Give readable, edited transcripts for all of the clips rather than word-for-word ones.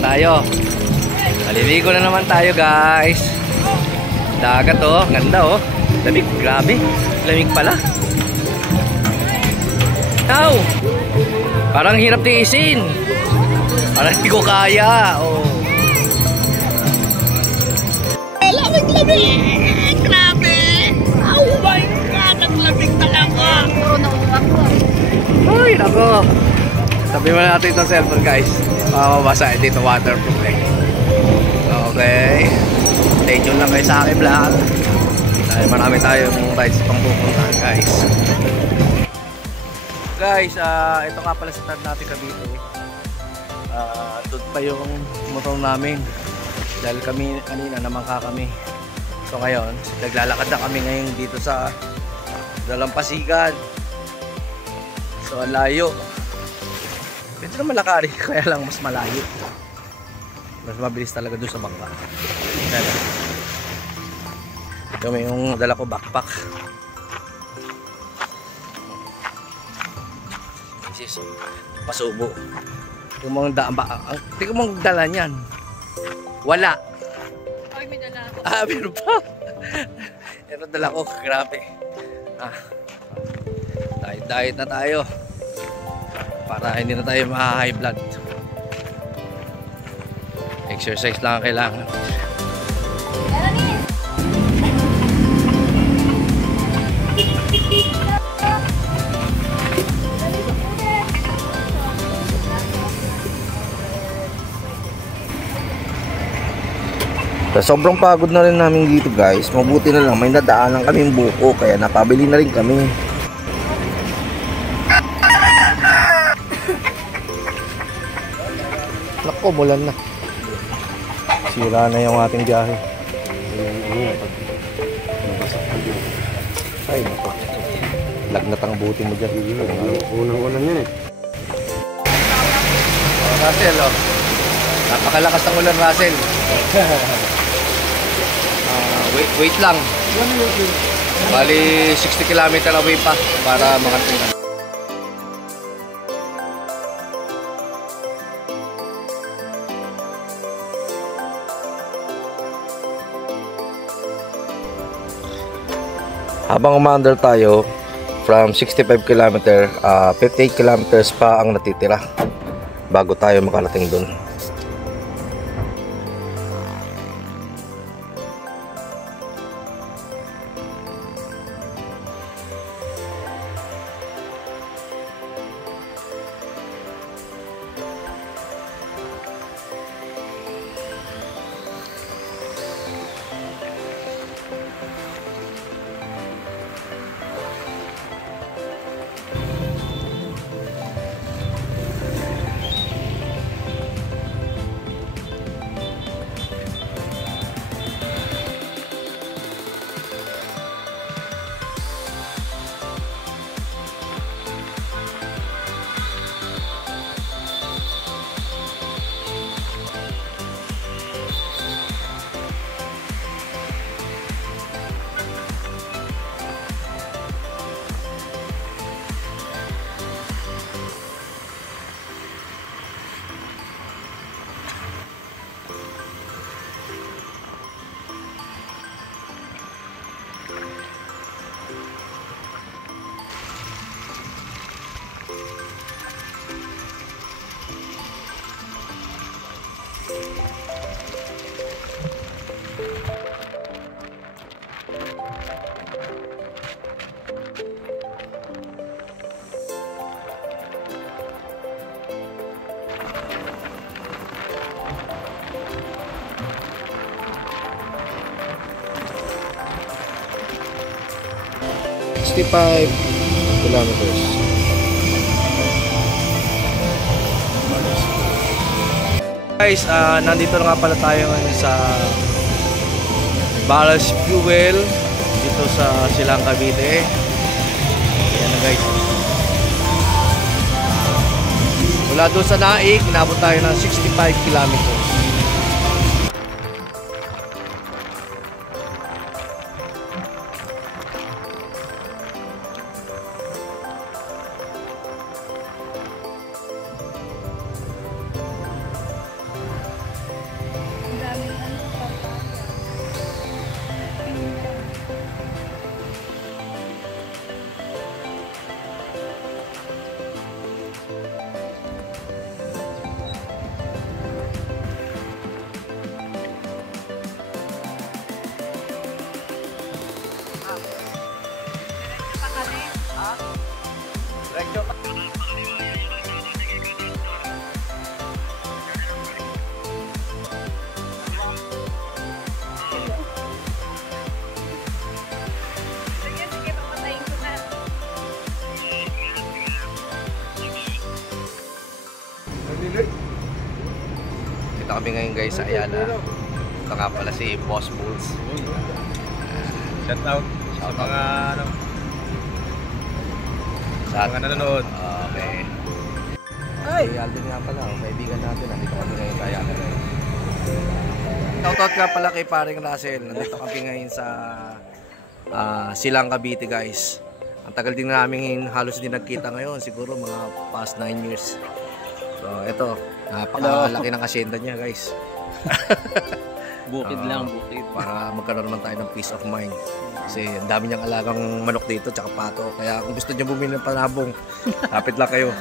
naman tayo. Maliligo na naman tayo, guys. Dagat oh, ganda oh. Lamig, grabe. Lamig pala. Ow! Parang hirap tiisin. Parang hindi ko kaya. Oh. Lamig! Grabe! Oh my God! Naglamig talaga! Puro nauwak ko. Ay, nako. Sabi mo natin itong cellphone, guys. Mababasa dito, waterproof eh. Okay. Stay tuned lang kayo sa akin vlog. Dahil marami tayong rides pang pupuntahan, guys. Guys, ito nga pala sa start natin Cavite. Doon pa yung motor namin. Dahil kami kanina namangka kami. So ngayon, naglalakad na kami ngayon dito sa Dalampasigan. So ang layo. Pwede na malakari, kaya lang mas malayo. Mas mabilis talaga doon sa bangka. Kami yung dala ko backpack. Pasubo. Yung mga hindi ko mong dala niyan. Wala. Ay, may dala. Meron pa. Pero dala ko, grabe. Diet na tayo. Para hindi na tayo ma-high blood. Exercise lang ang kailangan. Sobrang pagod na rin namin dito, guys. Mabuti na lang may nadaanan kaming buko, kaya napabili na rin kami. Nako, mulan na. Sira na yung ating biyahe. Ay, nako. Lagnat ang buti mo dyan. Unang-unang yan eh. Russell, oh. Napakalakas ng ulan, Russell. Wait lang. Bali 60 km away pa para makarating. Habang umaandar tayo from 65 km, 58 km pa ang natitira bago tayo makarating dun. Kilometers. Guys, nandito na nga pala tayo ngayon sa Ballast Fuel dito sa Silang Cavite. Ayan na, guys. Mula doon sa Naik, inabot tayo ng 65 kilometers. Diretso. Sige, papatayin ko na. Dito kami ngayon guys sa Ayala. Ito nga pala si Boss Bulls. Shout out sa Shout out. mga ano, Sa mga nanonood. Okay. Ay! Si Alden nga pala, kaibigan natin. Nandito kami ngayon sa Ayala. Shoutout nga pala kay paring Russell. Nandito kami ngayon sa Silang Cavite guys. Ang tagal din namin halos din nagkita ngayon. Siguro mga past 9 years. So ito, napakalaki ng asyenda niya guys. Bukid lang, bukid. Para magkaroon naman tayo ng peace of mind. Kasi ang dami niyang alagang manok dito tsaka pato. Kaya kung gusto niyo bumili ng panabong, lapit lang kayo.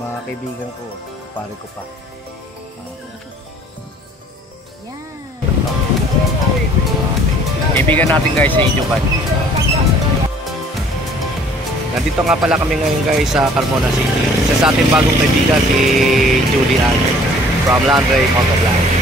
Mga kaibigan ko, pare ko pa. Yan. Kaibigan natin guys sa Ijuban. Nandito nga pala kami ngayon guys sa Carmona City. Isa sa ating bagong kaibigan si Julian from Landray Motovlog.